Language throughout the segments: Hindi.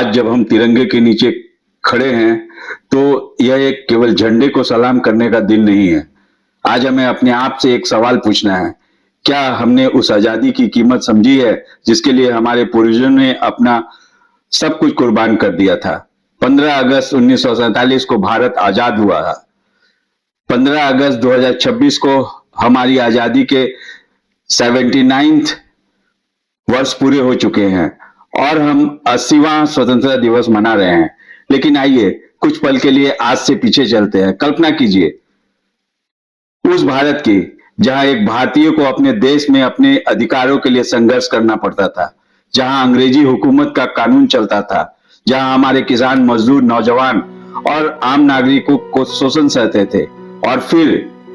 आज जब हम तिरंगे के नीचे खड़े हैं तो यह एक केवल झंडे को सलाम करने का दिन नहीं है। आज हमें अपने आप से एक सवाल पूछना है, क्या हमने उस आजादी की कीमत समझी है जिसके लिए हमारे पूर्वजों ने अपना सब कुछ कुर्बान कर दिया था। 15 अगस्त 1947 को भारत आजाद हुआ। 15 अगस्त 2026 को हमारी आजादी के 79th वर्ष पूरे हो चुके हैं और हम 80वां स्वतंत्रता दिवस मना रहे हैं। लेकिन आइए कुछ पल के लिए आज से पीछे चलते हैं। कल्पना कीजिए उस भारत की जहां एक भारतीय को अपने देश में अपने अधिकारों के लिए संघर्ष करना पड़ता था, जहां अंग्रेजी हुकूमत का कानून चलता था, जहां हमारे किसान, मजदूर, नौजवान और आम नागरिकों को शोषण सहते थे। और फिर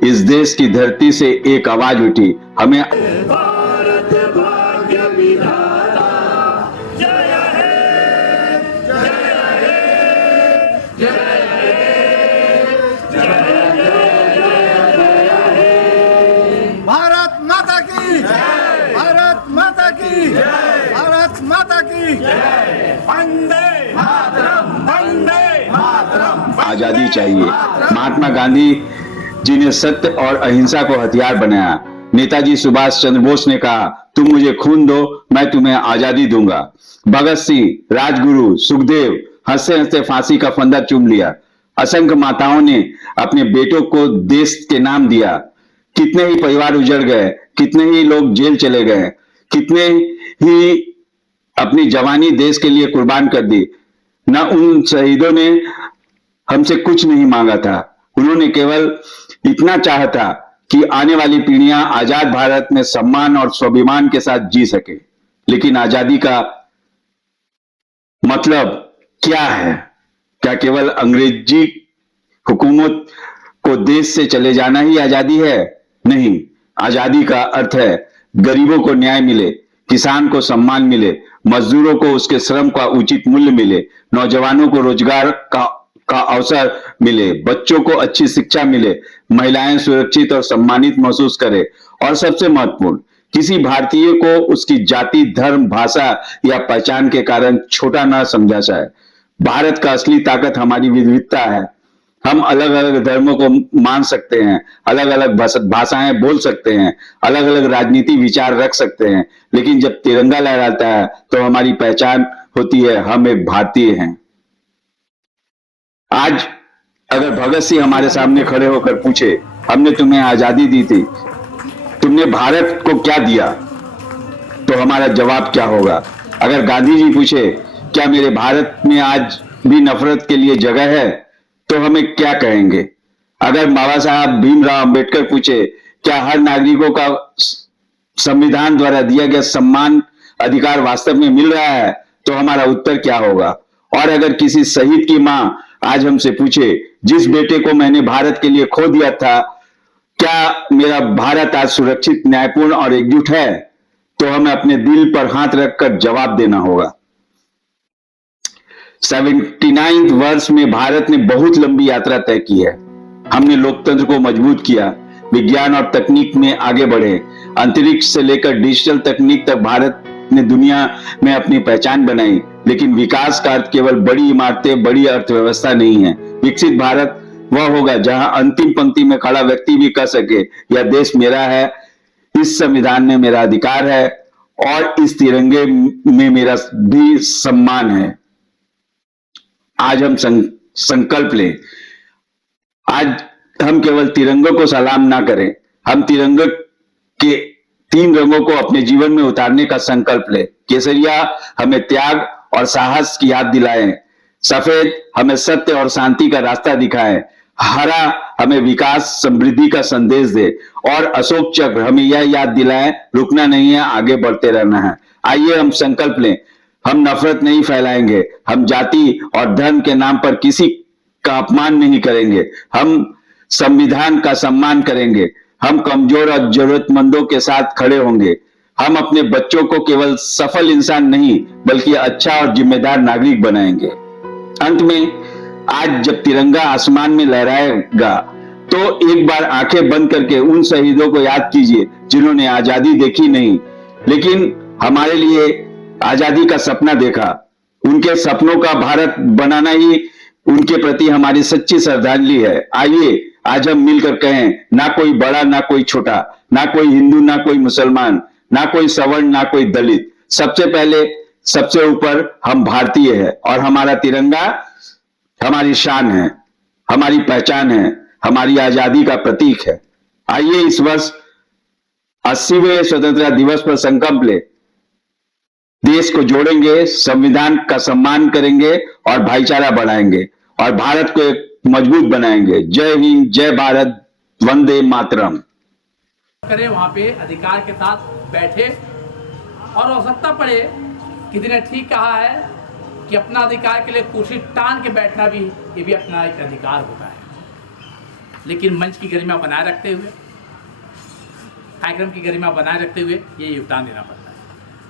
इस देश की धरती से एक आवाज उठी, हमें भारत माता की जय, भारत माता की जय, भारत माता की जय, वंदे मातरम, वंदे मातरम। आजादी चाहिए। महात्मा गांधी जी ने सत्य और अहिंसा को हथियार बनाया। नेताजी सुभाष चंद्र बोस ने कहा, तुम मुझे खून दो, मैं तुम्हें आजादी दूंगा। भगत सिंह, राजगुरु, सुखदेव हंसते हंसते फांसी का फंदा चूम लिया। असंख्य माताओं ने अपने बेटों को देश के नाम दिया। कितने ही परिवार उजड़ गए, कितने ही लोग जेल चले गए, कितने ही अपनी जवानी देश के लिए कुर्बान कर दी। न उन शहीदों ने हमसे कुछ नहीं मांगा था, उन्होंने केवल इतना चाहा था कि आने वाली पीढ़ियां आजाद भारत में सम्मान और स्वाभिमान के साथ जी सके। लेकिन आजादी का मतलब क्या है? क्या केवल अंग्रेजी हुकूमत को देश से चले जाना ही आजादी है? नहीं, आजादी का अर्थ है गरीबों को न्याय मिले, किसान को सम्मान मिले, मजदूरों को उसके श्रम का उचित मूल्य मिले, नौजवानों को रोजगार का अवसर मिले, बच्चों को अच्छी शिक्षा मिले, महिलाएं सुरक्षित और सम्मानित महसूस करें और सबसे महत्वपूर्ण, किसी भारतीय को उसकी जाति, धर्म, भाषा या पहचान के कारण छोटा ना समझा जाए। भारत का असली ताकत हमारी विविधता है। हम अलग अलग धर्मों को मान सकते हैं, अलग अलग भाषाएं बोल सकते हैं, अलग अलग राजनीति विचार रख सकते हैं, लेकिन जब तिरंगा लहराता है तो हमारी पहचान होती है, हम एक भारतीय हैं। आज अगर भगत सिंह हमारे सामने खड़े होकर पूछे, हमने तुम्हें आजादी दी थी, तुमने भारत को क्या दिया, तो हमारा जवाब क्या होगा? अगर गांधी जी पूछे, क्या मेरे भारत में आज भी नफरत के लिए जगह है, तो हमें क्या कहेंगे? अगर बाबा साहब भीमराव अंबेडकर पूछे, क्या हर नागरिकों का संविधान द्वारा दिया गया सम्मान, अधिकार वास्तव में मिल रहा है, तो हमारा उत्तर क्या होगा? और अगर किसी शहीद की मां आज हमसे पूछे, जिस बेटे को मैंने भारत के लिए खो दिया था, क्या मेरा भारत आज सुरक्षित, न्यायपूर्ण और एकजुट है, तो हमें अपने दिल पर हाथ रखकर जवाब देना होगा। 79th वर्ष में भारत ने बहुत लंबी यात्रा तय की है। हमने लोकतंत्र को मजबूत किया, विज्ञान और तकनीक में आगे बढ़े, अंतरिक्ष से लेकर डिजिटल तकनीक तक भारत ने दुनिया में अपनी पहचान बनाई। लेकिन विकास का अर्थ केवल बड़ी इमारतें, बड़ी अर्थव्यवस्था नहीं है। विकसित भारत वह होगा जहां अंतिम पंक्ति में खड़ा व्यक्ति भी कह सके, यह देश मेरा है, इस संविधान में मेरा अधिकार है और इस तिरंगे में मेरा भी सम्मान है। आज हम संकल्प लें, आज हम केवल तिरंगे को सलाम ना करें, हम तिरंगे के 3 रंगों को अपने जीवन में उतारने का संकल्प लें। केसरिया हमें त्याग और साहस की याद दिलाएं, सफेद हमें सत्य और शांति का रास्ता दिखाएं, हरा हमें विकास, समृद्धि का संदेश दे और अशोक चक्र हमें यह याद दिलाएं, रुकना नहीं है, आगे बढ़ते रहना है। आइए हम संकल्प लें, हम नफरत नहीं फैलाएंगे, हम जाति और धर्म के नाम पर किसी का अपमान नहीं करेंगे, हम संविधान का सम्मान करेंगे, हम कमजोर और जरूरतमंदों के साथ खड़े होंगे, हम अपने बच्चों को केवल सफल इंसान नहीं बल्कि अच्छा और जिम्मेदार नागरिक बनाएंगे। अंत में आज जब तिरंगा आसमान में लहराएगा तो एक बार आंखें बंद करके उन शहीदों को याद कीजिए जिन्होंने आजादी देखी नहीं लेकिन हमारे लिए आजादी का सपना देखा। उनके सपनों का भारत बनाना ही उनके प्रति हमारी सच्ची श्रद्धांजलि है। आइए आज हम मिलकर कहें, ना कोई बड़ा ना कोई छोटा, ना कोई हिंदू ना कोई मुसलमान, ना कोई सवर्ण ना कोई दलित, सबसे पहले सबसे ऊपर हम भारतीय है और हमारा तिरंगा हमारी शान है, हमारी पहचान है, हमारी आजादी का प्रतीक है। आइए इस वर्ष 80वें स्वतंत्रता दिवस पर संकल्प ले, देश को जोड़ेंगे, संविधान का सम्मान करेंगे और भाईचारा बढ़ाएंगे और भारत को एक मजबूत बनाएंगे। जय हिंद, जय भारत, वंदे मातरम। करें वहां पे अधिकार के साथ बैठे और आवश्यकता पड़े, किसी ने ठीक कहा है कि अपना अधिकार के लिए कुर्सी टान के बैठना भी, ये भी अपना एक अधिकार होता है, लेकिन मंच की गरिमा बनाए रखते हुए, कार्यक्रम की गरिमा बनाए रखते हुए ये योगदान देना पड़ता है।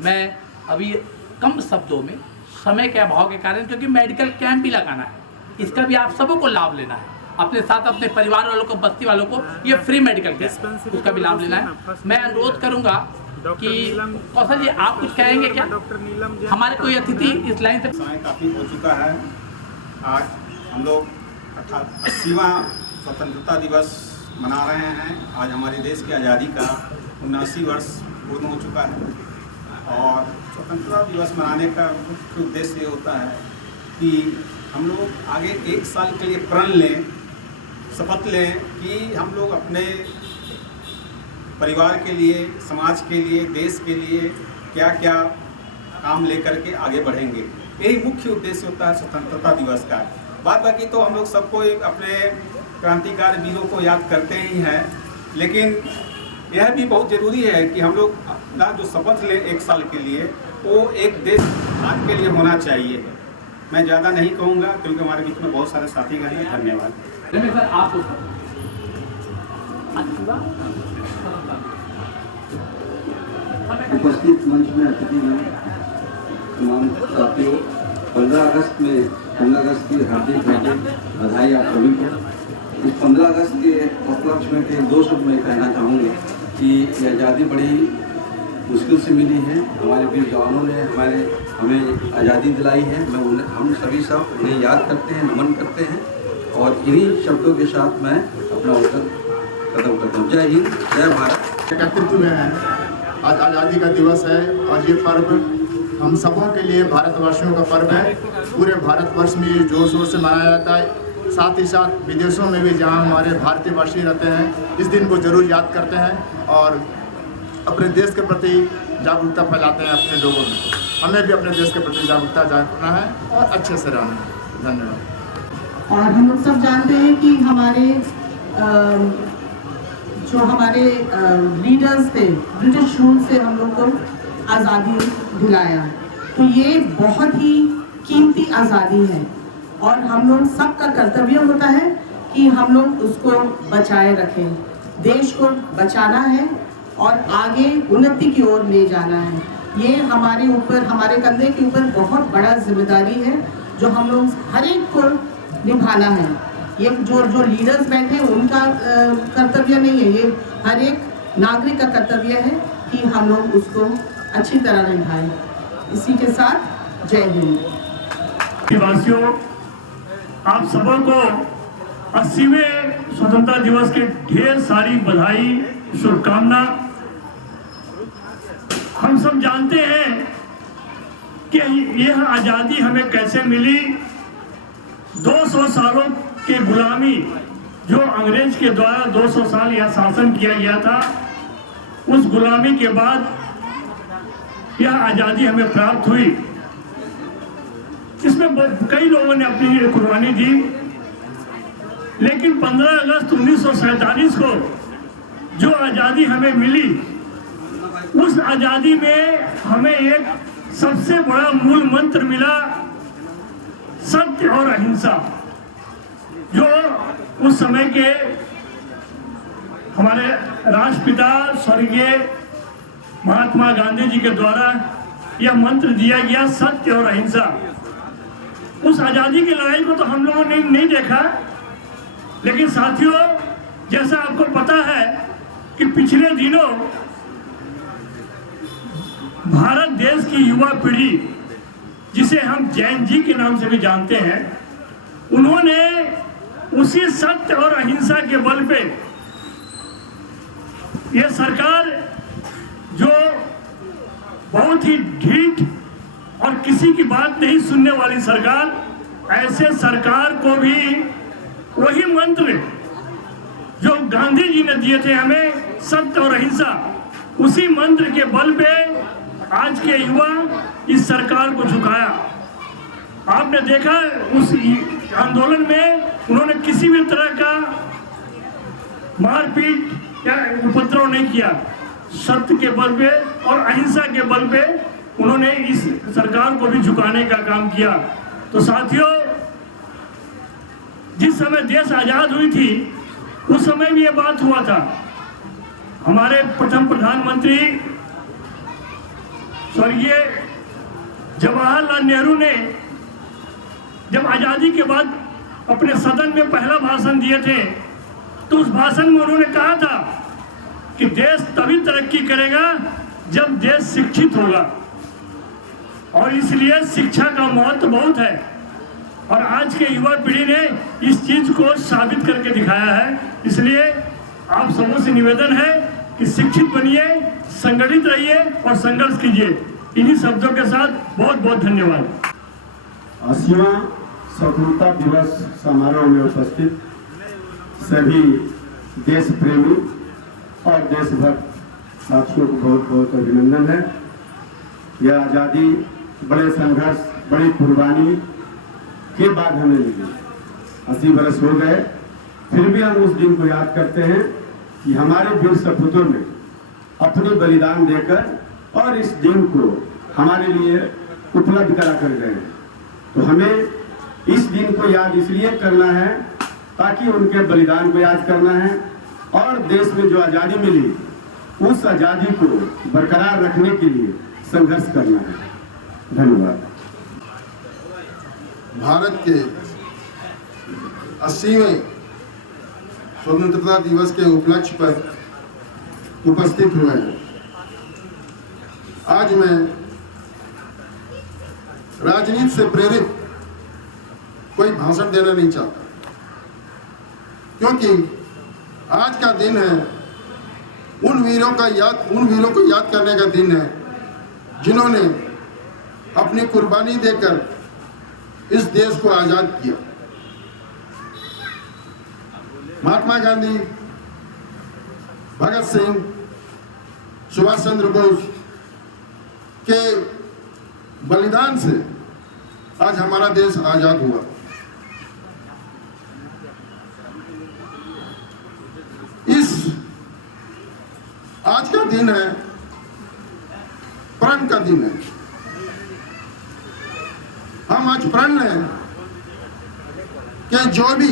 मैं अभी कम शब्दों में, समय के अभाव के कारण, क्योंकि मेडिकल कैंप भी लगाना है, इसका भी आप सबों को लाभ लेना है, अपने साथ अपने परिवार वालों को, बस्ती वालों को, ये फ्री मेडिकल कैंप, उसका भी लाभ लेना है। मैं अनुरोध करूंगा कि कौशल जी आप कुछ कहेंगे क्या? हमारे कोई अतिथि इस लाइन से। समय काफ़ी हो चुका है। आज हम लोग 80वां स्वतंत्रता दिवस मना रहे हैं। आज हमारे देश की आज़ादी का 79 वर्ष पूर्ण हो चुका है और स्वतंत्रता दिवस मनाने का मुख्य उद्देश्य ये होता है कि हम लोग आगे एक साल के लिए प्रण लें, शपथ लें कि हम लोग अपने परिवार के लिए, समाज के लिए, देश के लिए क्या क्या काम लेकर के आगे बढ़ेंगे। यही मुख्य उद्देश्य होता है स्वतंत्रता दिवस का। बात बाकी तो हम लोग सबको एक अपने क्रांतिकारी वीरों को याद करते ही हैं, लेकिन यह भी बहुत ज़रूरी है कि हम लोग अपना जो शपथ लें एक साल के लिए, वो एक देश आज के लिए होना चाहिए। मैं ज़्यादा नहीं कहूँगा क्योंकि हमारे बीच में बहुत सारे साथीगण हैं। धन्यवाद। सर आप उपस्थित मंच में अतिथिगण, तमाम साथियों, 15 अगस्त की हार्दिक बधाई आप सभी को। इस 15 अगस्त के उपलक्ष्य में के 2 शब्द में कहना चाहूँगा कि ये आज़ादी बड़ी मुश्किल से मिली है। हमारे वीर जवानों ने हमें आज़ादी दिलाई है। हम सभी सब उन्हें याद करते हैं, नमन करते हैं और इन्हीं शब्दों के साथ मैं अपना उत्तर खत्म करता हूँ। जय हिंद, जय भारत। एकत्रित हुए हैं। आज आज़ादी का दिवस है और ये पर्व हम सबों के लिए भारतवासियों का पर्व है। पूरे भारतवर्ष में ये जोर शोर से मनाया जाता है। साथ ही साथ विदेशों में भी जहाँ हमारे भारतीयवासी रहते हैं, इस दिन को जरूर याद करते हैं और अपने देश के प्रति जागरूकता फैलाते हैं अपने लोगों में। हमें भी अपने देश के प्रति जागरूकता जागना है और अच्छे से रहना है। धन्यवाद। और हम लोग सब जानते हैं कि हमारे जो हमारे लीडर्स थे, ब्रिटिश रूल से हम लोग को आज़ादी दिलाया, तो ये बहुत ही कीमती आज़ादी है और हम लोग सबका कर्तव्य होता है कि हम लोग उसको बचाए रखें। देश को बचाना है और आगे उन्नति की ओर ले जाना है। ये हमारे ऊपर, हमारे कंधे के ऊपर बहुत बड़ा जिम्मेदारी है जो हम लोग हर एक को निभाना है। ये जो लीडर्स बैठे उनका कर्तव्य नहीं है, ये हर एक नागरिक का कर्तव्य है कि हम लोग उसको अच्छी तरह निभाएं। इसी के साथ जय हिंद। वासियों, आप सबों को 80वें स्वतंत्रता दिवस के ढेर सारी बधाई, शुभकामना। हम सब जानते हैं कि यह आज़ादी हमें कैसे मिली। 200 सालों के गुलामी जो अंग्रेज के द्वारा 200 साल यह शासन किया गया था, उस गुलामी के बाद यह आज़ादी हमें प्राप्त हुई। इसमें कई लोगों ने अपनी कुर्बानी दी, लेकिन 15 अगस्त 1947 को जो आज़ादी हमें मिली, उस आज़ादी में हमें एक सबसे बड़ा मूल मंत्र मिला, सत्य और अहिंसा, जो उस समय के हमारे राष्ट्रपिता स्वर्गीय महात्मा गांधी जी के द्वारा यह मंत्र दिया गया, सत्य और अहिंसा। उस आज़ादी की लड़ाई को तो हम लोगों ने नहीं देखा, लेकिन साथियों, जैसा आपको पता है कि पिछले दिनों भारत देश की युवा पीढ़ी जिसे हम जैन जी के नाम से भी जानते हैं, उन्होंने उसी सत्य और अहिंसा के बल पे ये सरकार जो बहुत ही ढीठ और किसी की बात नहीं सुनने वाली सरकार, ऐसे सरकार को भी वही मंत्र जो गांधी जी ने दिए थे हमें, सत्य और अहिंसा, उसी मंत्र के बल पे आज के युवा इस सरकार को झुकाया। आपने देखा उस आंदोलन में उन्होंने किसी भी तरह का मारपीट या उपद्रव नहीं किया। सत्य के बल पे और अहिंसा के बल पे उन्होंने इस सरकार को भी झुकाने का काम किया। तो साथियों, जिस समय देश आजाद हुई थी उस समय भी ये बात हुआ था। हमारे प्रथम प्रधानमंत्री स्वर्गीय जवाहरलाल नेहरू ने जब आजादी के बाद अपने सदन में पहला भाषण दिए थे, तो उस भाषण में उन्होंने कहा था कि देश तभी तरक्की करेगा जब देश शिक्षित होगा, और इसलिए शिक्षा का महत्व बहुत है। और आज के युवा पीढ़ी ने इस चीज को साबित करके दिखाया है। इसलिए आप सबों से निवेदन है कि शिक्षित बनिए, संगठित रहिए और संघर्ष कीजिए। इन्हीं शब्दों के साथ बहुत बहुत धन्यवाद। 80वां स्वतंत्रता दिवस समारोह में उपस्थित सभी देश प्रेमी और देशभक्त साथियों को बहुत बहुत अभिनंदन है। यह आज़ादी बड़े संघर्ष, बड़ी कुर्बानी के बाद हमें मिली। 80 बरस हो गए, फिर भी हम उस दिन को याद करते हैं कि हमारे वीर सपूतों ने अपनी बलिदान देकर और इस दिन को हमारे लिए उपलब्ध करा कर गए। तो हमें इस दिन को याद इसलिए करना है ताकि उनके बलिदान को याद करना है और देश में जो आज़ादी मिली उस आज़ादी को बरकरार रखने के लिए संघर्ष करना है। धन्यवाद। भारत के 80वें स्वतंत्रता दिवस के उपलक्ष्य पर उपस्थित हुए हैं। आज मैं राजनीति से प्रेरित कोई भाषण देना नहीं चाहता, क्योंकि आज का दिन है उन वीरों को याद करने का दिन है जिन्होंने अपनी कुर्बानी देकर इस देश को आजाद किया। महात्मा गांधी, भगत सिंह, सुभाष चंद्र बोस के बलिदान से आज हमारा देश आजाद हुआ। इस आज का दिन है, प्रण का दिन है। हम आज प्रण लें कि जो भी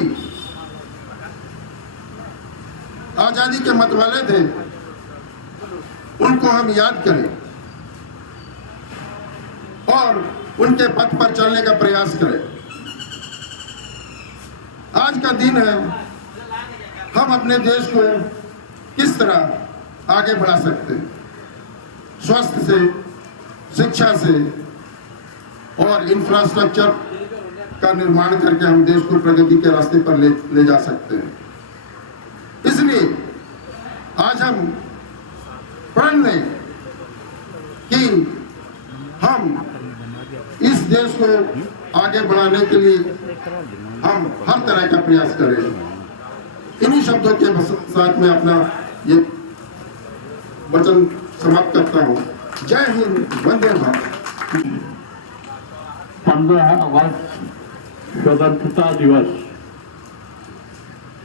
आजादी के मतवाले थे उनको हम याद करें और उनके पथ पर चलने का प्रयास करें। आज का दिन है हम अपने देश को किस तरह आगे बढ़ा सकते हैं, स्वास्थ्य से, शिक्षा से और इंफ्रास्ट्रक्चर का निर्माण करके हम देश को प्रगति के रास्ते पर ले जा सकते हैं। इसलिए आज हम प्रण लें कि हम इस देश को आगे बढ़ाने के लिए हम हर तरह का प्रयास करें। इन्हीं शब्दों के साथ में अपना ये वचन समाप्त करता हूँ। जय हिंद, वंदे भारत। 15 अगस्त स्वतंत्रता दिवस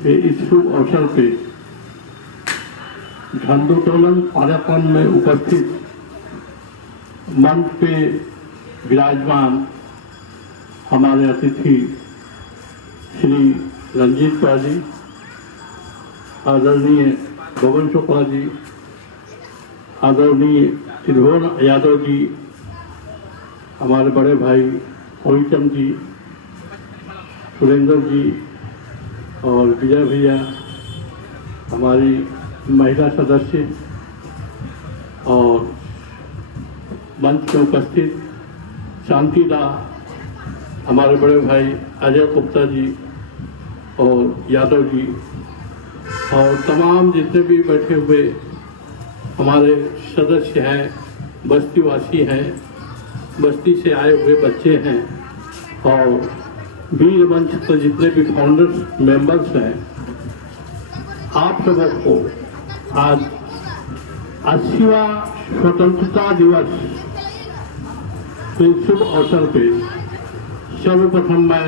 के इस शुभ अवसर पे झंडोत्तोलन कार्यक्रम में उपस्थित मंच पे विराजमान हमारे अतिथि श्री रंजीत पाजी, आदरणीय बबन चोपड़ा जी, आदरणीय त्रिभुवन यादव जी, हमारे बड़े भाई होईचंद जी, सुरेंद्र जी और विजय भैया, हमारी महिला सदस्य और मंच में उपस्थित शांति दा, हमारे बड़े भाई अजय गुप्ता जी और यादव जी और तमाम जितने भी बैठे हुए हमारे सदस्य हैं, बस्तीवासी हैं, बस्ती से आए हुए बच्चे हैं और वीर मंच के जितने भी फाउंडर्स मेंबर्स हैं, आप सबों को आज 80वां स्वतंत्रता दिवस के शुभ अवसर पे सर्वप्रथम मैं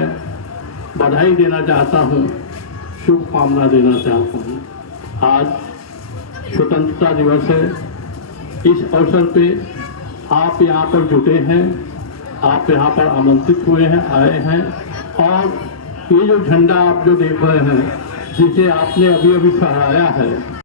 बधाई देना चाहता हूँ, शुभकामना देना चाहता हूँ। आज स्वतंत्रता दिवस है। इस अवसर पे आप यहाँ पर जुटे हैं, आप यहाँ पर आमंत्रित हुए हैं, आए हैं और ये जो झंडा आप जो देख रहे हैं, जिसे आपने अभी अभी फहराया है,